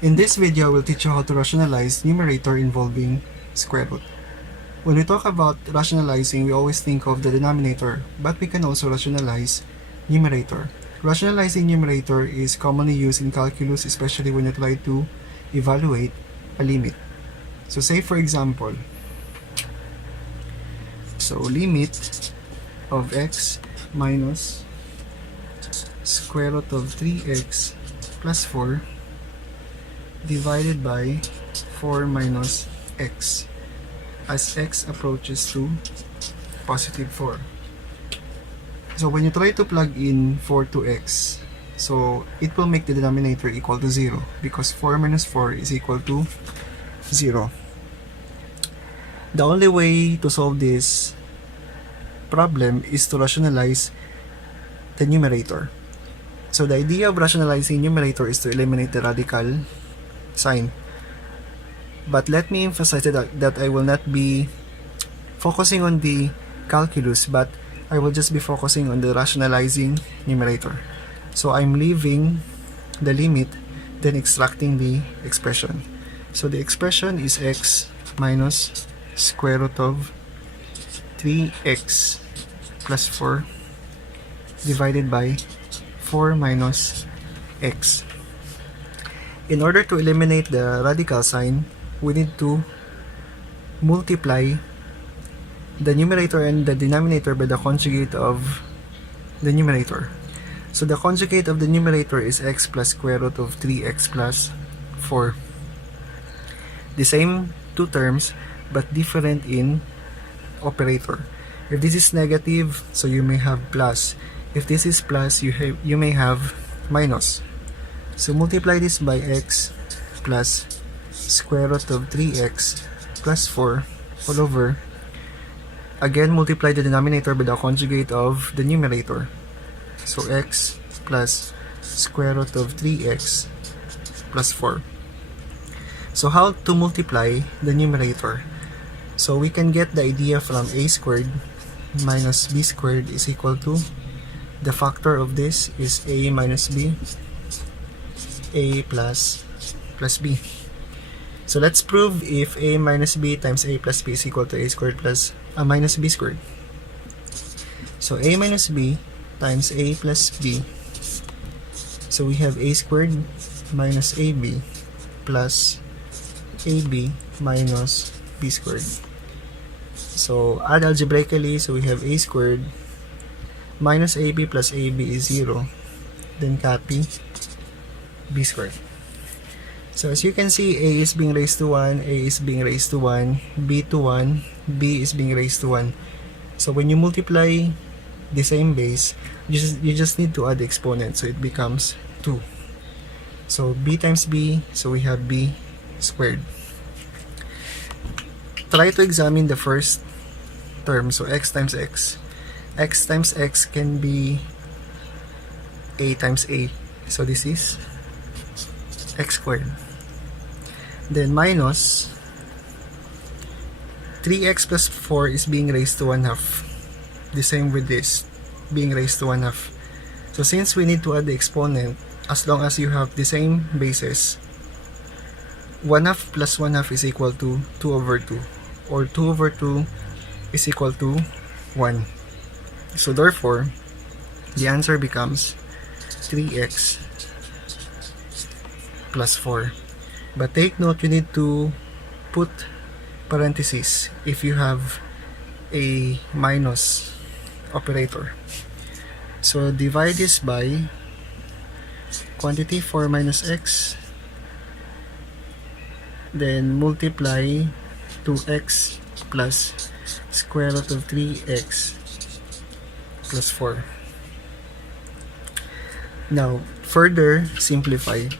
In this video, I will teach you how to rationalize numerator involving square root. When we talk about rationalizing, we always think of the denominator, but we can also rationalize numerator. Rationalizing numerator is commonly used in calculus, especially when you try to evaluate a limit. So say for example, limit of x minus square root of 3x plus 4 divided by 4 minus x as x approaches to positive 4. So when you try to plug in 4 to x, so it will make the denominator equal to 0 because 4 minus 4 is equal to 0. The only way to solve this problem is to rationalize the numerator. So the idea of rationalizing numerator is to eliminate the radical sign. But let me emphasize that I will not be focusing on the calculus, but I will just be focusing on the rationalizing numerator. So I'm leaving the limit, then extracting the expression. So the expression is x minus square root of 3x plus 4 divided by 4 minus x. In order to eliminate the radical sign, we need to multiply the numerator and the denominator by the conjugate of the numerator. So the conjugate of the numerator is x plus square root of 3x plus 4. The same two terms but different in operator. If this is negative, so you may have plus. If this is plus, you may have minus. So multiply this by x plus square root of 3x plus 4 all over. Again, multiply the denominator by the conjugate of the numerator. So x plus square root of 3x plus 4. So how to multiply the numerator? So we can get the idea from a squared minus b squared is equal to, the factor of this is a minus b, a plus b. So let's prove if a minus b times a plus b is equal to a squared plus a minus b squared. So a minus b times a plus b. So we have a squared minus ab plus ab minus b squared. So add algebraically, so we have a squared minus ab plus ab is 0. Then copy b squared. So as you can see, a is being raised to 1, a is being raised to 1, b to 1, b is being raised to 1. So when you multiply the same base, you just need to add the exponent, so it becomes 2. So b times b, so we have b squared. Try to examine the first term, so x times x. X times x can be a times a, so this is x squared. Then minus 3x plus 4 is being raised to 1/2. The same with this, being raised to 1/2. So since we need to add the exponent, as long as you have the same bases, 1/2 plus 1/2 is equal to 2 over 2, or 2 over 2 is equal to 1. So therefore, the answer becomes 3x plus 4. But take note, you need to put parentheses if you have a minus operator. So divide this by quantity 4 minus x, then multiply 2x plus square root of 3x plus 4. Now further simplify.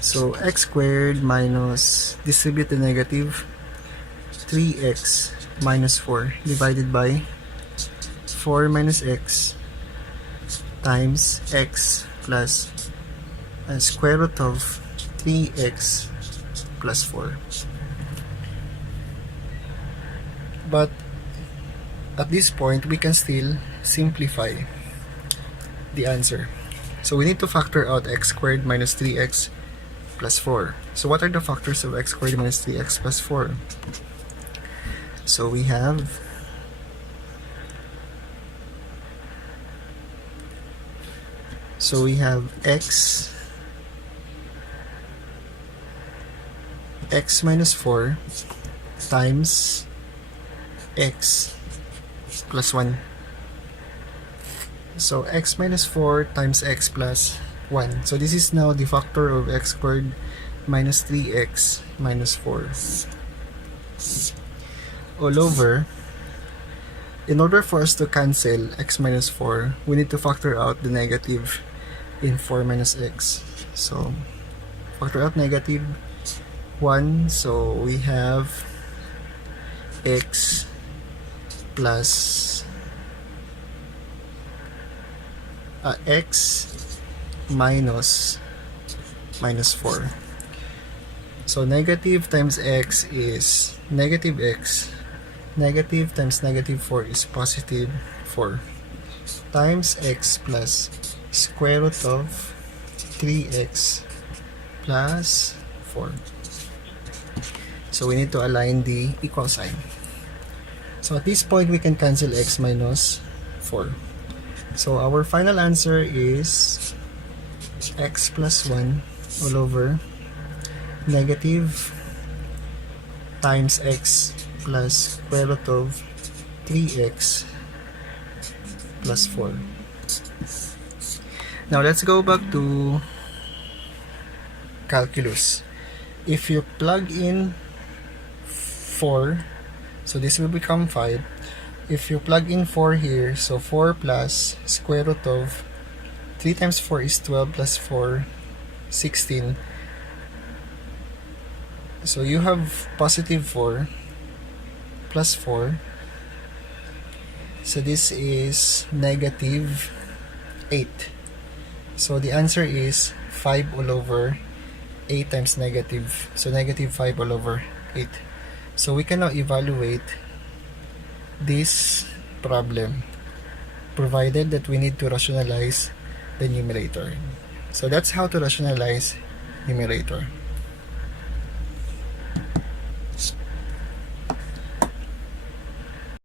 So x squared minus, distribute the negative, 3x minus 4 divided by 4 minus x times x plus square root of 3x plus 4. But at this point, we can still simplify the answer. So we need to factor out x squared minus 3x plus 4. So what are the factors of x squared minus 3x plus 4? So we have x minus 4 times x plus 1. So x minus 4 times x plus 1. So this is now the factor of x squared minus 3x minus 4 all over. In order for us to cancel x minus 4, we need to factor out the negative in 4 minus x. So factor out negative 1, so we have x plus x minus 4. So negative times x is negative x. Negative times negative 4 is positive 4 times x plus square root of 3x plus 4. So we need to align the equal sign. So at this point, we can cancel x minus 4. So our final answer is x plus 1 all over negative times x plus square root of 3x plus 4. Now let's go back to calculus. If you plug in 4, so this will become 5. If you plug in 4 here, so 4 plus square root of 3 times 4 is 12 plus 4, 16. So you have positive 4 plus 4. So this is negative 8. So the answer is 5 all over 8 times negative. So negative 5 all over 8. So we can now evaluate this problem, provided that we need to rationalize the numerator. So that's how to rationalize numerator.